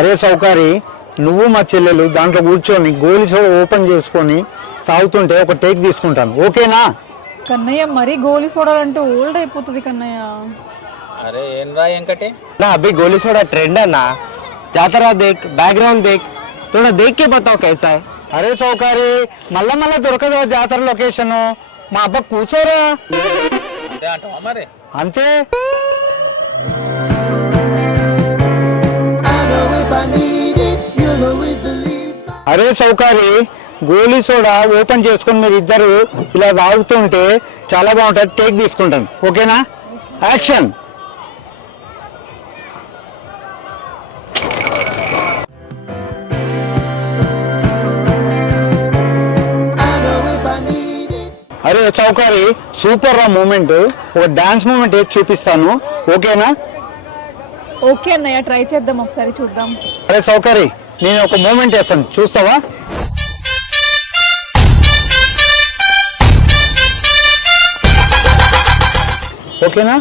అరే సౌకారి, నువ్వు మా చెల్లెలు దాంట్లో కూర్చొని గోలీ సోడా ఓపెన్ చేసుకొని తాగుతుంటే ఒక టేక్ తీసుకుంటాను, ఓకేనా? కన్నయ్య మరీ గోలీ సోడాలంటూ ఓల్డ్ అయిపోతుంది కన్నయ్య. अरे ఏం రా వెంకటే ना अभी गोली सोडा ट्रेंड है ना, जातरा देख, बैकग्राउंड देख, थोड़ा देख के बताओ कैसा है। అరే సౌకారి, మళ్ళా మళ్ళా దొరకదు ఆ జాతర లొకేషన్. మా అబ్బా కూర్చోరా, అంతే అంటావా మరి? అంతే. అరే సౌకారి, గోలీ సోడా ఓపెన్ చేసుకొని మీరు ఇద్దరు ఇలా తాగుతుంటే చాలా బాగుంటుంది, టేక్ తీసుకుంటాను, ఓకేనా? యాక్షన్. అరే చౌకారి, సూపర్ రా మూమెంట్, ఒక డాన్స్ మూమెంట్ వేసి చూపిస్తాను, ఓకేనా? ఓకే అన్నయ్య, ట్రై చేద్దాం, ఒకసారి చూద్దాం. అరే సౌకారి, నేను ఒక మూమెంట్ వేస్తాను, చూస్తావా? ఓకేనా?